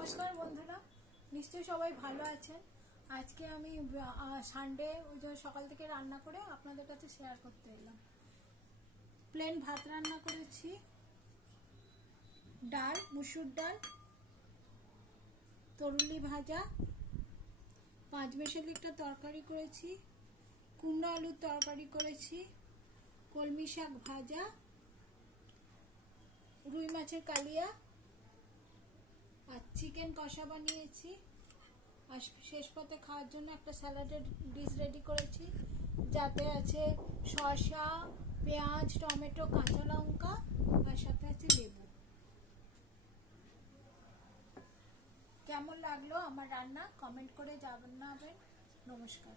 নমস্কার বন্ধুরা, নিশ্চয়ই সবাই ভালো আছেন। আজকে আমি সানডে ওই যে সকাল থেকে রান্না করে আপনাদের কাছে শেয়ার করতে এলাম। প্লেন ভাত রান্না করেছি, ডাল, মুসুর ডাল, তরুলি ভাজা, পাঁচমেশালি একটা তরকারি করেছি, কুমড়ো আলুর তরকারি করেছি, কলমি শাক ভাজা, রুই মাছের কালিয়া আর চিকেন কষা বানিয়েছি। আর শেষ পাতে খাওয়ার জন্য একটা স্যালাডের ডিশ রেডি করেছি, যাতে আছে শসা, পেঁয়াজ, টমেটো, কাঁচা লঙ্কা আর সাথে আছে লেবু। কেমন লাগলো আমার রান্না কমেন্ট করে জানাবেন। নমস্কার।